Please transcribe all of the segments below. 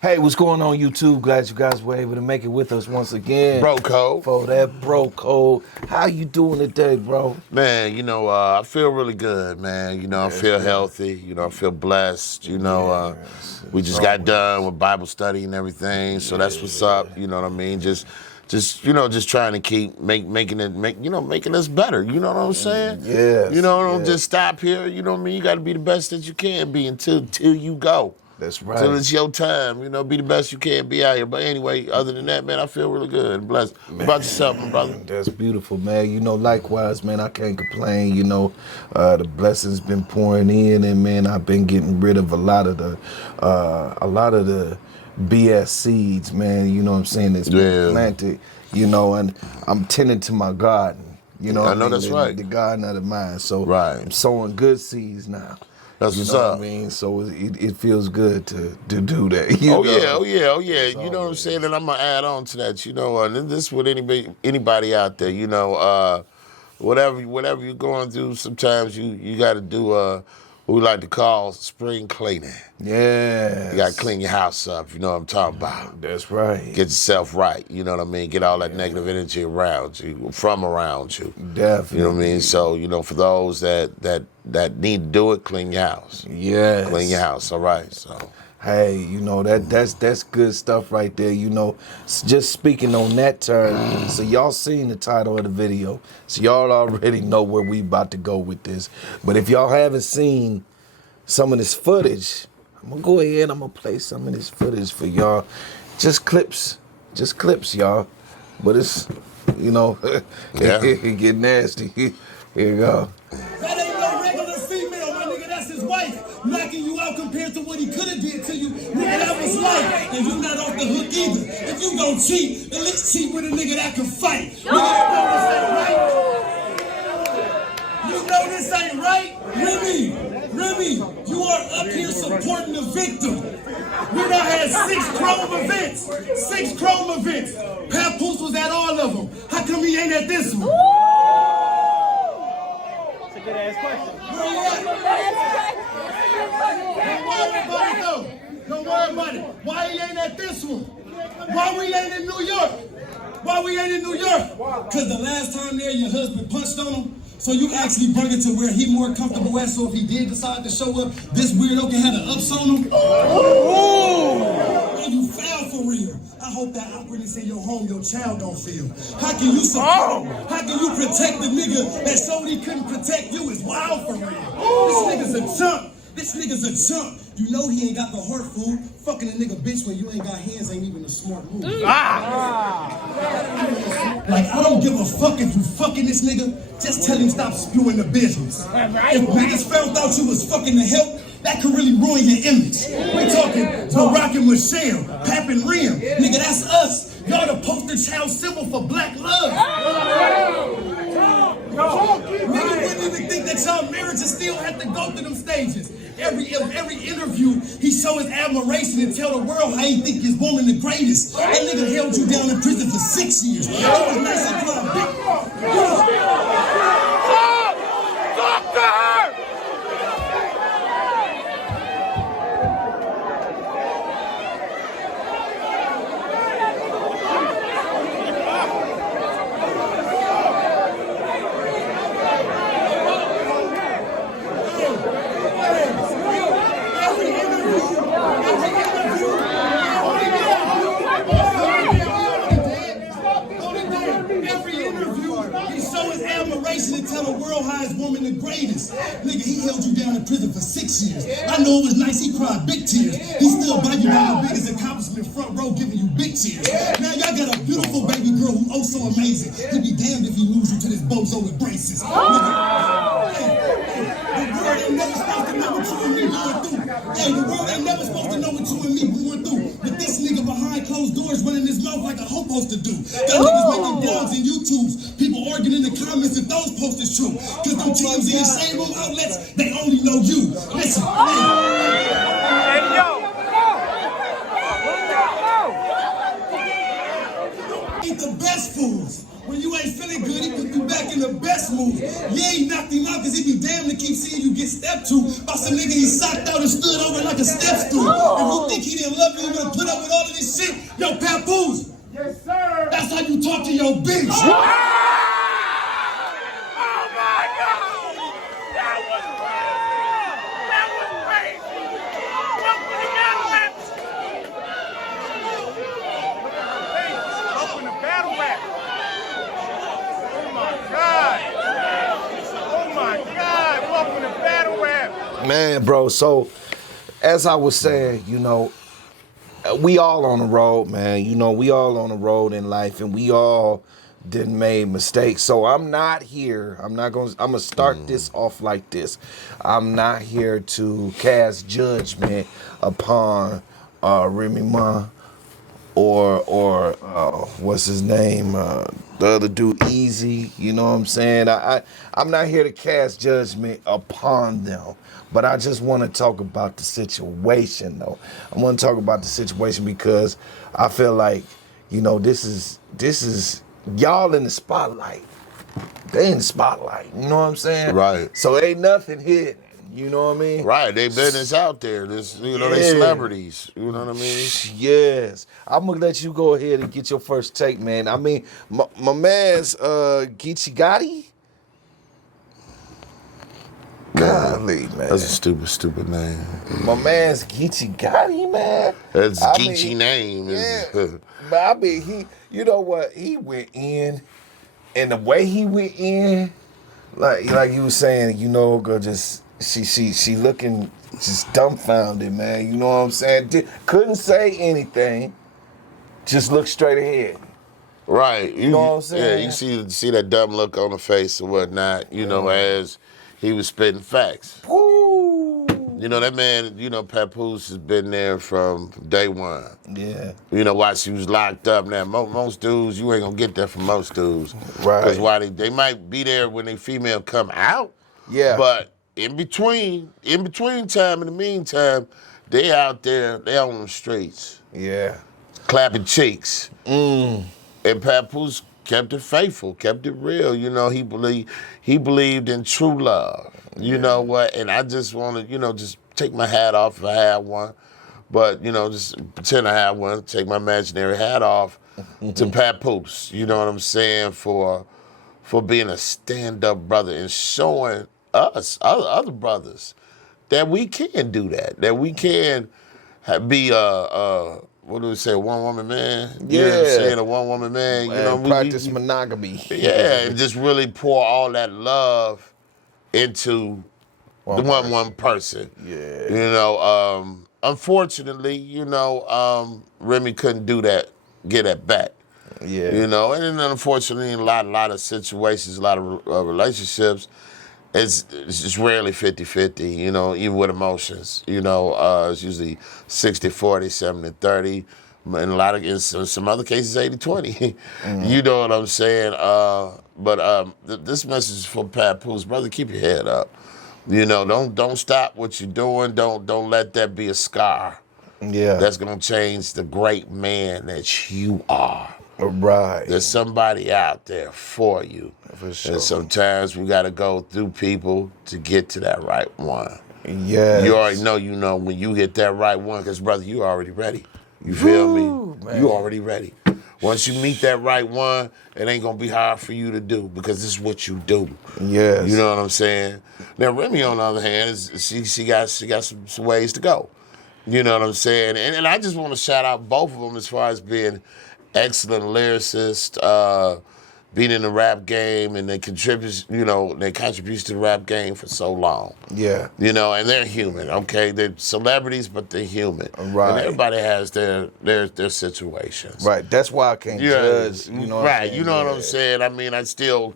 Hey, what's going on, YouTube? Glad you guys were able to make it with us once again. Bro code. For that bro code. How you doing today, bro? Man, I feel really good, man. I feel healthy. I feel blessed. We just got done with Bible study and everything, so that's what's up. You know what I mean? Just trying to keep making us better. You know what I'm saying? Yes. Don't just stop here. You know what I mean? You got to be the best that you can be until you go. That's right. Till it's your time, be the best you can be out here. But anyway, other than that, man, I feel really good and blessed. What about yourself, my brother? That's beautiful, man. Likewise, man, I can't complain. The blessings been pouring in, and man, I've been getting rid of a lot of the BS seeds, man. You know what I'm saying? That's been planted. And I'm tending to my garden. I know that's right. The garden of the mind. So right. I'm sowing good seeds now. That's what's up. What I mean? So it feels good to do that. Oh yeah. You know what I'm saying? And I'm gonna add on to that. And this with anybody out there. Whatever you're going through, sometimes you got to do what we like to call spring cleaning. Yeah. You got to clean your house up. You know what I'm talking about? That's right. Get yourself right. You know what I mean? Get all that negative energy around you. Definitely. You know what I mean? So, for those that need to do it, clean your house. Yes. Clean your house, all right? So. Hey, that's good stuff right there. Just speaking on that term, so y'all seen the title of the video, so y'all already know where we about to go with this. But if y'all haven't seen some of this footage, I'm gonna go ahead, I'm gonna play some of this footage for y'all. Just clips, y'all. But it's, it get nasty. Here you go. That ain't no regular female, my nigga, that's his wife. Knocking you out compared to what he could have did to you. Nigga, that was life. And you not off the hook either. If you gon' cheat, at least cheat with a nigga that can fight. Nigga, you know this ain't right? Remy, you are up here supporting the victim. We done had 6 chrome events. Papoose was at all of them. How come he ain't at this one? That's a good ass question. Don't worry about it. Why he ain't at this one? Why we ain't in New York? Because the last time there, your husband punched on him. So you actually bring it to where he more comfortable at. So if he did decide to show up, this weirdo can have the ups on him. Oh, you foul for real. I hope that awkwardness in your home, your child don't feel. How can you support him? How can you protect the nigga that showed he couldn't protect you? Is wild for real. This nigga's a chump. You know he ain't got the heart food. Fucking a nigga bitch when you ain't got hands ain't even a smart move. Like, I don't give a fuck if you fucking this nigga. Just tell him stop spewing the business. If niggas found out you was fucking the help, that could really ruin your image. We talking Barack and Michelle, Pap and Rem. Nigga, that's us. Y'all the poster child symbol for black love. Niggas wouldn't even think that y'all marriages still had to go through them stages. Every interview, he show his admiration and tell the world how he think his woman the greatest. That nigga held you down in prison for 6 years. It was nice and Talk to her! And tell the world how his woman the greatest. Nigga, he held you down in prison for 6 years. I know it was nice, he cried big tears. He still biting you down the biggest accomplishment, front row giving you big cheers. Now y'all got a beautiful baby girl who oh so amazing. He'd be damned if he lose you to this bozo with braces. Nigga, the world ain't never supposed to know what you and me going through. Hey, the world ain't never supposed to know what you and me going through. But this nigga behind closed doors running his mouth like a hoe supposed to do. Got niggas making blogs and YouTubes. People arguing in the comments if those posts is true. Cause them TMZ and shade room outlets, they only know you. Listen, Hey, yo! ain't the best fools. When you ain't feeling good, he put you back in the best mood. Yeah, he knocked him out because he be damn to keep seeing you get stepped to by some nigga he socked out and stood over like a step stool. If you think he didn't love you, you gonna put up with all of this shit? Yo, Papoose. Yes, sir. That's how you talk to your bitch. Man, bro, so as I was saying, you know, we all on the road, man. You know, we all on the road in life, and we all didn't made mistakes. So I'm not here. I'm gonna start this off like this. I'm not here to cast judgment upon Remy Ma or what's his name? The other dude, Easy. You know what I'm saying? I'm not here to cast judgment upon them. But I just want to talk about the situation, though. I want to talk about the situation because I feel like, you know, this is y'all in the spotlight. They in the spotlight. You know what I'm saying? Right. So ain't nothing hidden. You know what I mean? Right. They business out there. This, you know, they celebrities. You know what I mean? Yes. I'm gonna let you go ahead and get your first take, man. I mean, my man's Geechee Gotti. Golly, man. That's a stupid name. My man's Geechee Gotti, man. That's I Geechee mean, name. Yeah. But I mean, you know what? He went in, and the way he went in, like you was saying, you know, girl, just she looking just dumbfounded, man. You know what I'm saying? Couldn't say anything. Just look straight ahead. Right. You know what I'm saying? Yeah, you see that dumb look on the face or whatnot, you know, as he was spitting facts. Woo! You know, that man, you know, Papoose has been there from day one. Yeah. You know, while she was locked up. Now, most dudes, you ain't gonna get that from most dudes. Right. Because while they might be there when they female come out. Yeah. But in between time, in the meantime, they out there, they on the streets. Yeah. Clapping cheeks. And Papoose kept it faithful, kept it real. You know, he believed in true love. You know what? And I just want to, you know, just take my hat off if I had one. But, you know, just pretend I had one, take my imaginary hat off to Papoose. You know what I'm saying? For being a stand-up brother and showing us, other brothers, that we can do that. That we can be what do we say, a one-woman man? You know what I'm saying, a one-woman man. You know, practice monogamy. Yeah, and just really pour all that love into the one person. Yeah. You know, unfortunately, you know, Remy couldn't do that, get that back. Yeah. You know, and then unfortunately, in a lot of situations, a lot of relationships, it's just rarely 50-50, you know, even with emotions. You know, it's usually 60-40, 70-30. In some other cases, 80-20. You know what I'm saying? But this message is for Papoose. Brother, keep your head up. You know, don't stop what you're doing. Don't let that be a scar. Yeah. That's gonna change the great man that you are. Right. There's somebody out there for you. For sure. And sometimes we got to go through people to get to that right one. Yeah. You already know, you know, when you hit that right one, because, brother, you already ready. You feel me? Man. You already ready. Once you meet that right one, it ain't going to be hard for you to do because this is what you do. Yes. You know what I'm saying? Now, Remy, on the other hand, she got some ways to go. You know what I'm saying? And I just want to shout out both of them as far as being excellent lyricists, being in the rap game, and they contribute to the rap game for so long. Yeah. You know, and they're human, okay? They're celebrities, but they're human. Right. And everybody has their situations. Right. That's why I can't judge. You know what I'm saying? You know what I'm saying? I mean, I still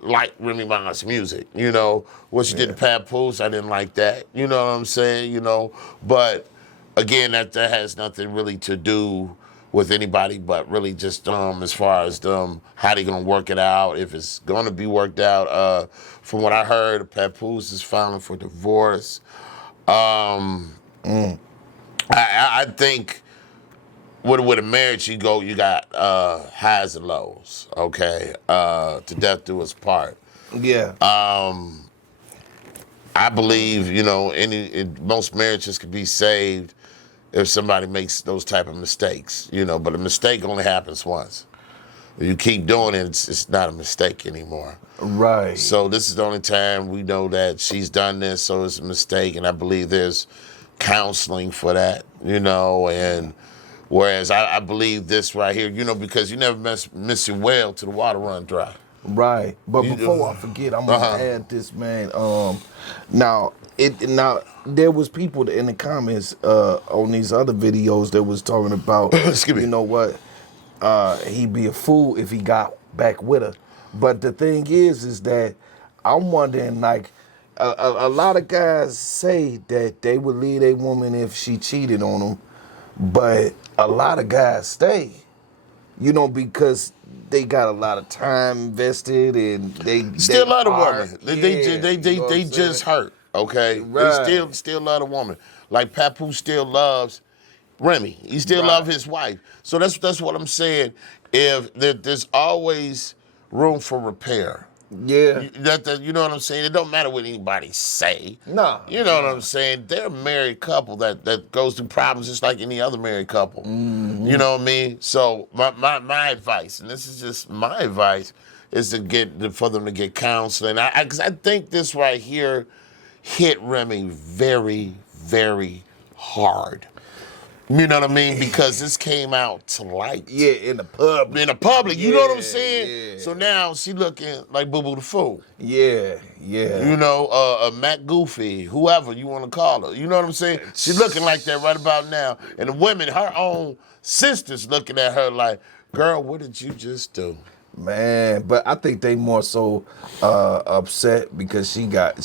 like Remy Ma's music. You know, what she did to Papoose, I didn't like that. You know what I'm saying? You know, but again, that has nothing really to do with anybody, but really just as far as how they gonna work it out, if it's gonna be worked out. From what I heard, Papoose is filing for divorce. I think with a marriage, you got highs and lows. Okay, to death do us part. Yeah. I believe, you know, most marriages could be saved if somebody makes those type of mistakes, you know, but a mistake only happens once. If you keep doing it, it's not a mistake anymore. Right. So this is the only time we know that she's done this, so it's a mistake, and I believe there's counseling for that, you know, and whereas I believe this right here, you know, because you never miss your well till the water run dry. Right. But before I forget, I'm gonna add this, man. Now there was people in the comments on these other videos that was talking about you know what, he'd be a fool if he got back with her. But the thing is that I'm wondering, like, a lot of guys say that they would leave a woman if she cheated on them, but a lot of guys stay, you know, because they got a lot of time invested and they still love the are, woman. yeah, They just hurt. Okay, Right. They still love the woman. Like Papoose still loves Remy. He still loves his wife. So that's what I'm saying. If there's always room for repair. Yeah. You know what I'm saying? It don't matter what anybody say. Nah. You know what I'm saying? They're a married couple that goes through problems just like any other married couple. Mm-hmm. You know what I mean? So my advice, and this is just my advice, is for them to get counseling. Because I think this right here hit Remy very, very hard. You know what I mean? Because this came out to light. Yeah, in the pub. In the public, you know what I'm Yeah, saying? yeah. So now she looking like Boo Boo the Fool. Yeah, yeah. You know, Matt Goofy, whoever you want to call her. You know what I'm saying? She's looking like that right about now. And the women, her own sisters looking at her like, girl, what did you just do? Man, but I think they more so upset because she got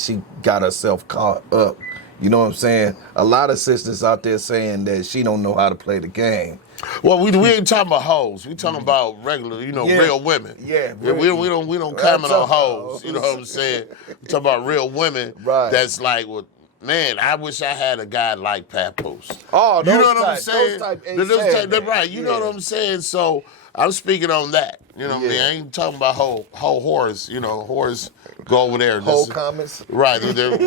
herself caught up. You know what I'm saying? A lot of sisters out there saying that she don't know how to play the game. Well, we ain't talking about hoes. We talking about regular, you know, real women. Yeah, we don't comment on hoes. You know what I'm saying? We talking about real women. Right. That's like, well, man, I wish I had a guy like Papoose. Oh, you those know what I'm type- saying? those type ain't saying that. Right. You know what I'm saying? So I'm speaking on that. You know what I mean? I ain't talking about whole whores. You know, whores go over there. Whole comments. Right. We don't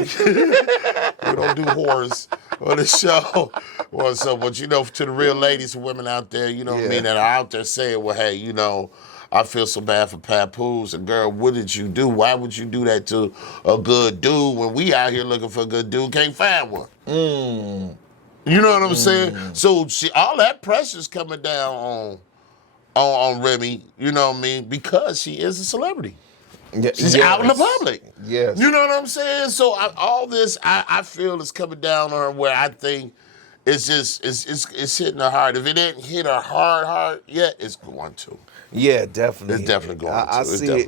do whores on the show. Well, so, but you know, to the real ladies and women out there, you know what I mean, that are out there saying, well, hey, you know, I feel so bad for Papoose. And girl, what did you do? Why would you do that to a good dude when we out here looking for a good dude, can't find one? You know what I'm saying? So all that pressure's coming down on Remy, you know what I mean, because she is a celebrity. She's out in the public. Yes. You know what I'm saying? So all this, I feel is coming down on her where I think it's just, it's hitting her hard. If it didn't hit her hard yet, it's going to. Yeah, definitely. It's definitely going to.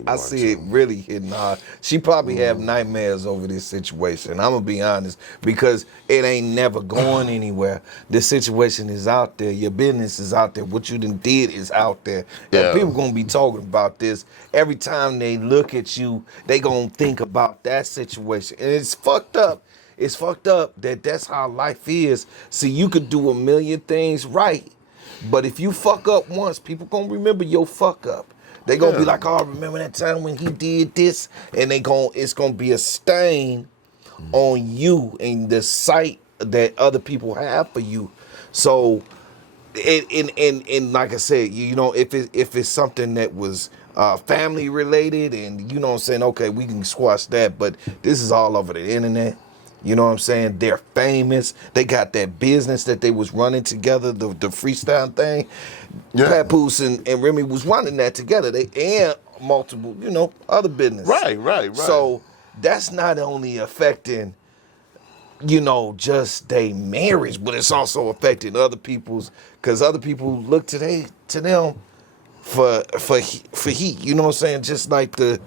I see it really hitting hard. She probably have nightmares over this situation. I'm gonna be honest, because it ain't never going anywhere. This situation is out there. Your business is out there. What you done did is out there. Yeah. And people gonna be talking about this every time they look at you. They gonna think about that situation, and it's fucked up. It's fucked up that that's how life is. See, you could do a million things right, but if you fuck up once, people gonna remember your fuck up. They gonna be like, oh, remember that time when he did this? And it's gonna be a stain on you and the sight that other people have for you. So, and like I said, you know, if it's something that was family related, and you know what I'm saying, okay, we can squash that. But this is all over the internet. You know what I'm saying? They're famous. They got that business that they was running together, the freestyle thing. Yeah. Papoose and Remy was running that together. They and multiple, you know, other business. Right. So that's not only affecting, you know, just their marriage, but it's also affecting other people's, because other people look to them for heat. You know what I'm saying? Just like the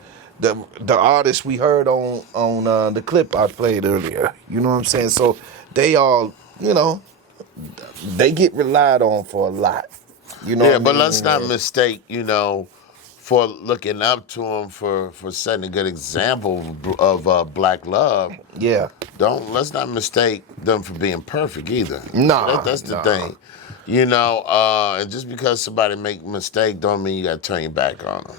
artist we heard on the clip I played earlier. You know what I'm saying? So they all, you know, they get relied on for a lot. You know. Yeah, but let's not mistake, you know, for looking up to him for setting a good example of black love. Yeah. Let's not mistake them for being perfect either. Nah, that's the thing. You know, and just because somebody make a mistake don't mean you gotta turn your back on them.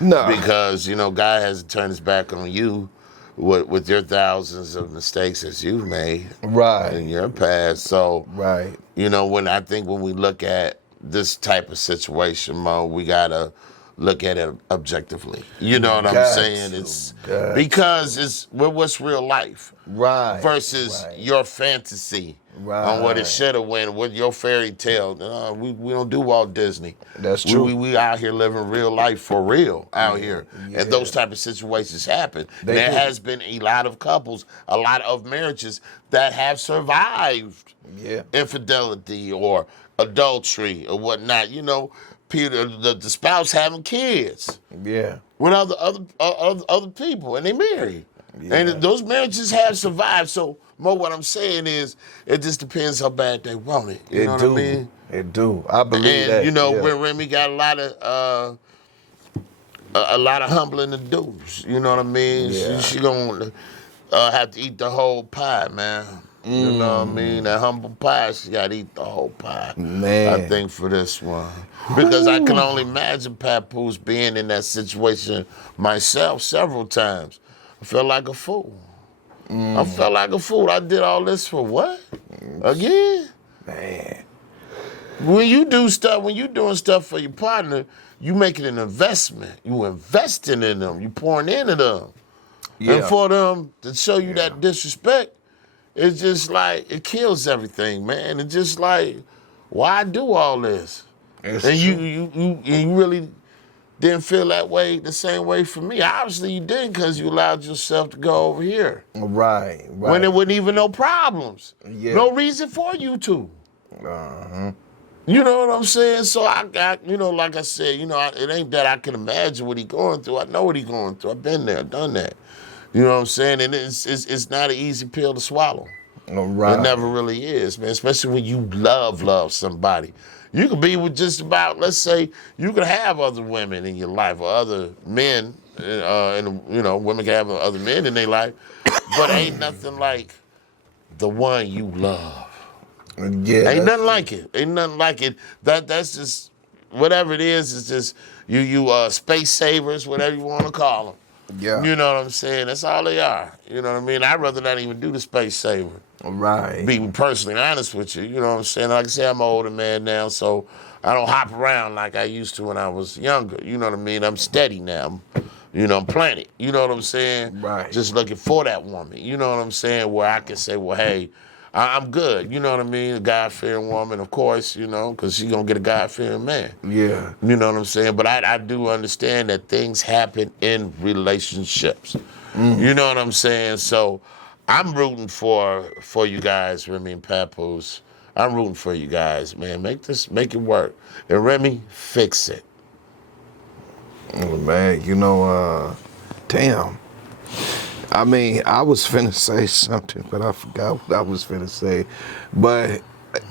No. Because, God hasn't turned his back on you with your thousands of mistakes that you've made Right. in your past. So, Right. when we look at this type of situation, Mo, we gotta look at it objectively. You know what I'm saying? It's because it's what's real life, right versus right your fantasy on what it right. should have went, what your fairy tale. We don't do Walt Disney. That's true. We out here living real life for real out here, yeah. and those type of situations happen. They There do. has been a lot of couples, a lot of marriages that have survived Yeah. infidelity or adultery or whatnot. Peter, the spouse having kids Yeah. with other people, and they married. Yeah. And those marriages have survived. So, Mo, what I'm saying is, it just depends how bad they want it. You know what I mean? It do. I believe that. And yeah. when Remy got a lot of humbling to do. You know what I mean? Yeah. She gonna have to eat the whole pie, man. You know what I mean? That humble pie, she got to eat the whole pie. Man. I think for this one. Because I can only imagine Papoose being in that situation myself several times. I felt like a fool. I felt like a fool. I did all this for what? Again? Man. When you doing stuff for your partner, you making an investment. You investing in them. You pouring into them. Yeah. And for them to show you that disrespect, it's just like, it kills everything, man. It's just like, why do all this? It's And true. you really didn't feel that way, the same way for me. Obviously you didn't, because you allowed yourself to go over here. Right. When there wasn't even no problems. Yeah. No reason for you to. Uh-huh. You know what I'm saying? So I got, like I said, it ain't that I can imagine what he going through. I know what he going through. I've been there, done that. You know what I'm saying? And it's not an easy pill to swallow. Right. It never really is, man, especially when you love somebody. You could be with just about, let's say, you could have other women in your life or other men, and women can have other men in their life, but ain't nothing like the one you love. Yeah. Ain't nothing like it. Ain't nothing like it. That's just, whatever it is, it's just, you space savers, whatever you want to call them. Yeah. You know what I'm saying? That's all they are. You know what I mean? I'd rather not even do the space saver. Right. Be personally honest with you. You know what I'm saying? Like I say, I'm an older man now, so I don't hop around like I used to when I was younger. You know what I mean? I'm steady now. I'm planted. You know what I'm saying? Right. Just looking for that woman. You know what I'm saying? Where I can say, well, hey, I'm good. You know what I mean? A God-fearing woman, of course, because she's going to get a God-fearing man. Yeah. You know what I'm saying? But I do understand that things happen in relationships. You know what I'm saying? So I'm rooting for you guys, Remy and Papoose. I'm rooting for you guys, man. Make it work. And Remy, fix it. Oh, man, damn. I mean, I was finna say something, but I forgot what I was finna say. But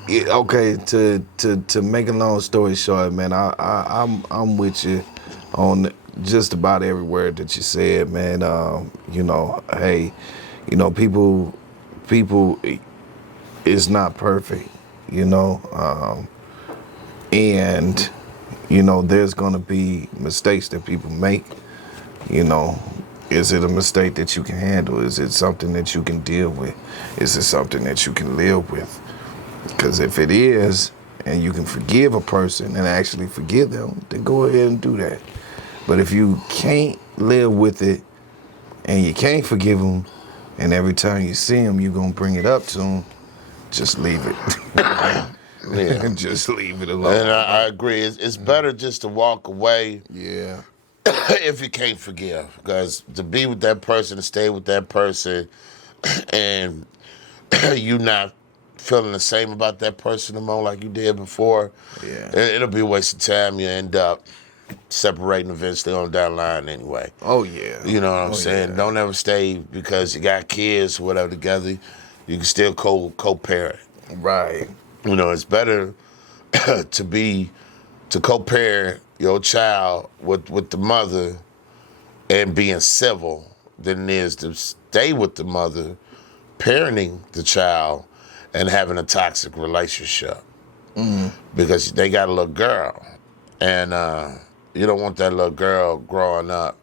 okay, to make a long story short, man, I'm with you on just about every word that you said, man. Hey, people is not perfect, and there's gonna be mistakes that people make, Is it a mistake that you can handle? Is it something that you can deal with? Is it something that you can live with? Because if it is, and you can forgive a person and actually forgive them, then go ahead and do that. But if you can't live with it and you can't forgive them, and every time you see them, you're going to bring it up to them, just leave it. Yeah. Just leave it alone. And I agree. It's better just to walk away. Yeah. If you can't forgive, because to be with that person, to stay with that person, and you not feeling the same about that person no more like you did before, it'll be a waste of time. You end up separating eventually on down the line anyway. Oh, yeah. You know what I'm saying? Yeah. Don't ever stay because you got kids or whatever together. You can still co-parent. Right. It's better to co-parent your child with the mother and being civil than it is to stay with the mother, parenting the child, and having a toxic relationship. Because they got a little girl. And You don't want that little girl growing up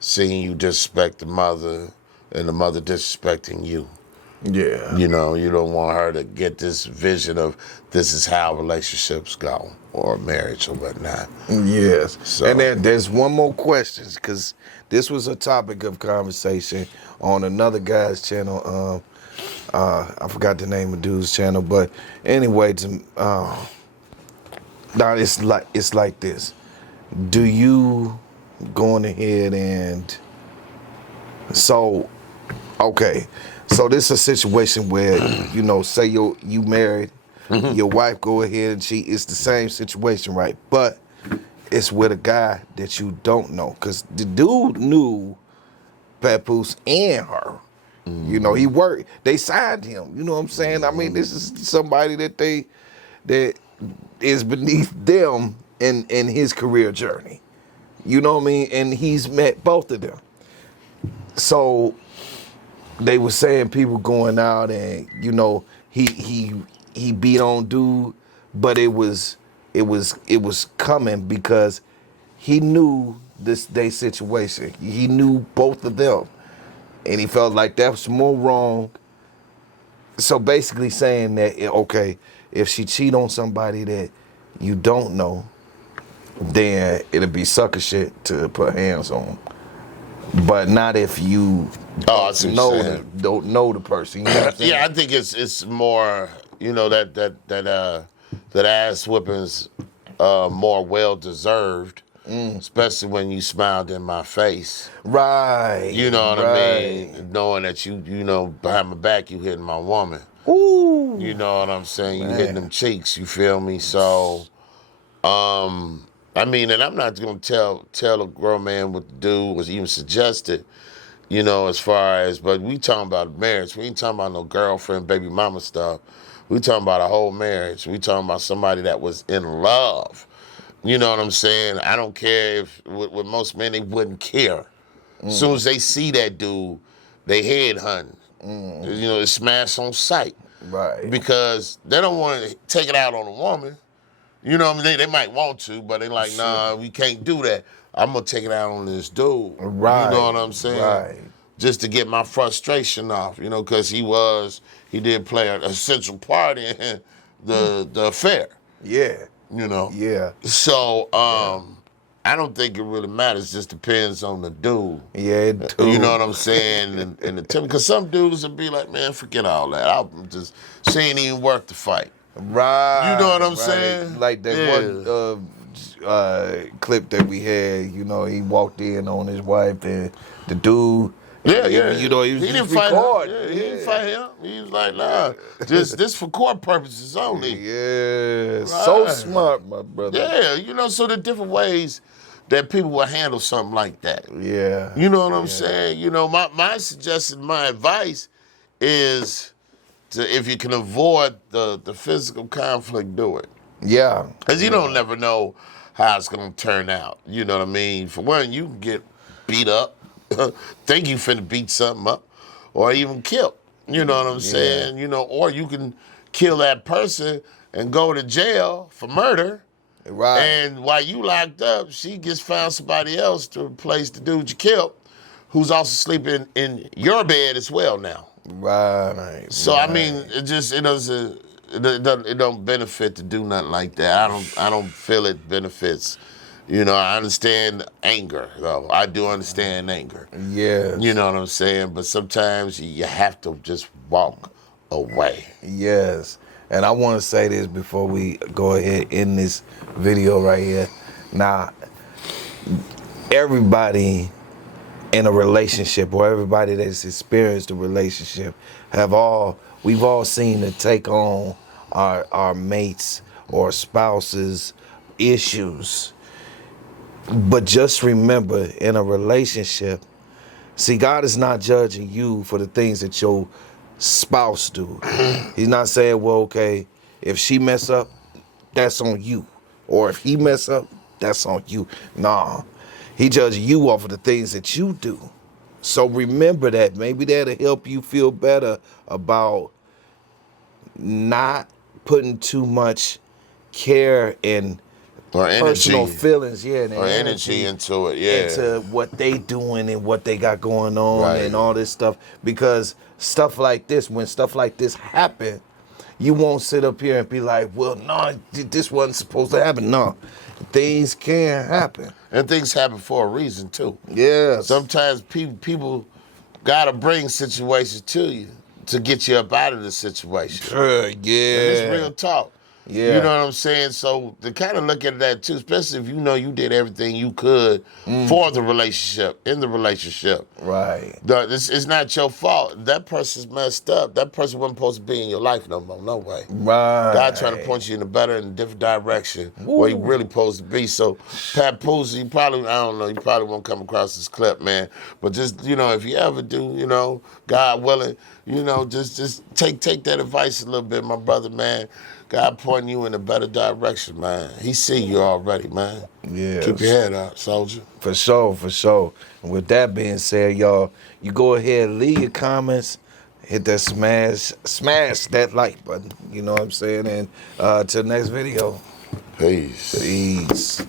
seeing you disrespect the mother and the mother disrespecting you. Yeah. You know, you don't want her to get this vision of this is how relationships go or marriage or whatnot. Yes. So- And there's one more question, because this was a topic of conversation on another guy's channel. I forgot the name of dude's channel, but anyway, now it's like this. Do you going ahead and okay, so this is a situation where, you know, say you married, your wife go ahead and it's the same situation, right? But it's with a guy that you don't know, because the dude knew Papoose and her. You know, he worked. They signed him. You know what I'm saying? I mean, this is somebody that is beneath them in his career journey. You know what I mean? And he's met both of them. So they were saying people going out and, you know, he beat on dude, but it was coming because he knew their situation. He knew both of them. And he felt like that was more wrong. So basically saying that, okay, if she cheat on somebody that you don't know, then it'll be sucker shit to put hands on. But not if you I see what you're saying. don't know the person. You know what I'm saying? Yeah, I think it's more, you know, that ass whipping's more well deserved, especially when you smiled in my face. Right. You know what I mean? Knowing that you know, behind my back you hitting my woman. Ooh. You know what I'm saying? You Man. hitting them cheeks, you feel me? So, I mean, and I'm not gonna tell a grown man what to do, was even suggested, you know, as far as, but we talking about marriage. We ain't talking about no girlfriend, baby mama stuff. We talking about a whole marriage. We talking about somebody that was in love. You know what I'm saying? I don't care if, with most men, they wouldn't care. As soon as they see that dude, they head hunting. You know, it's smash on sight. Right. Because they don't want to take it out on a woman. You know what I mean? They might want to, but they like, nah, we can't do that. I'm going to take it out on this dude. Right. You know what I'm saying? Right. Just to get my frustration off, you know, because he did play a central part in the affair. Yeah. You know? Yeah. So, I don't think it really matters. It just depends on the dude. Yeah, dude. You know what I'm saying? And the because some dudes would be like, man, forget all that. She ain't even worth the fight. Right. You know what I'm right. saying? Like that one clip that we had, you know, he walked in on his wife and the dude. Yeah. You know, he was didn't just fight recording. him. Yeah, he didn't fight him. He was like, nah, this for court purposes only. Yeah. So smart, my brother. Yeah, you know, so the different ways that people will handle something like that. Yeah. You know what I'm saying? You know, my suggestion, my advice is to, if you can avoid the physical conflict, do it. Yeah. Because you don't never know how it's going to turn out. You know what I mean? For one, you can get beat up, think you finna beat something up, or even killed. You know what I'm saying? You know, or you can kill that person and go to jail for murder. Right. And while you locked up, she gets found somebody else to replace the dude you killed, who's also sleeping in your bed as well now. Right. So I mean, it don't benefit to do nothing like that. I don't feel it benefits. You know, I understand anger though. I do understand anger. Yes. You know what I'm saying? But sometimes you have to just walk away. Yes. And I want to say this before we go ahead in this video right here. Now, everybody in a relationship or everybody that's experienced a relationship we've all seen to take on our mates or spouses' issues. But just remember, in a relationship, see, God is not judging you for the things that your spouse do. He's not saying, well, okay, if she mess up, that's on you. Or if he mess up, that's on you. Nah, he judging you off of the things that you do. So remember that. Maybe that'll help you feel better about not putting too much care and Or personal energy. feelings, yeah, and Or energy into it, yeah. into what they doing and what they got going on Right. and all this stuff. Because stuff like this, when stuff like this happen, you won't sit up here and be like, well, no, this wasn't supposed to happen. No, things can happen. And things happen for a reason, too. Yeah. Sometimes people got to bring situations to you to get you up out of the situation. Sure, yeah. And it's real talk. Yeah. You know what I'm saying? So to kind of look at that too, especially if you know you did everything you could for the relationship, in the relationship. Right. It's not your fault. That person's messed up. That person wasn't supposed to be in your life no more. No way. Right. God trying to point you in a better and different direction where you really supposed to be. So Papoose, you probably won't come across this clip, man. But just, if you ever do, God willing, just take that advice a little bit, my brother, man. God pointing you in a better direction, man. He see you already, man. Yeah. Keep your head up, soldier. For sure. And with that being said, y'all, you go ahead, leave your comments, hit that smash that like button. You know what I'm saying? And till next video. Peace. Peace.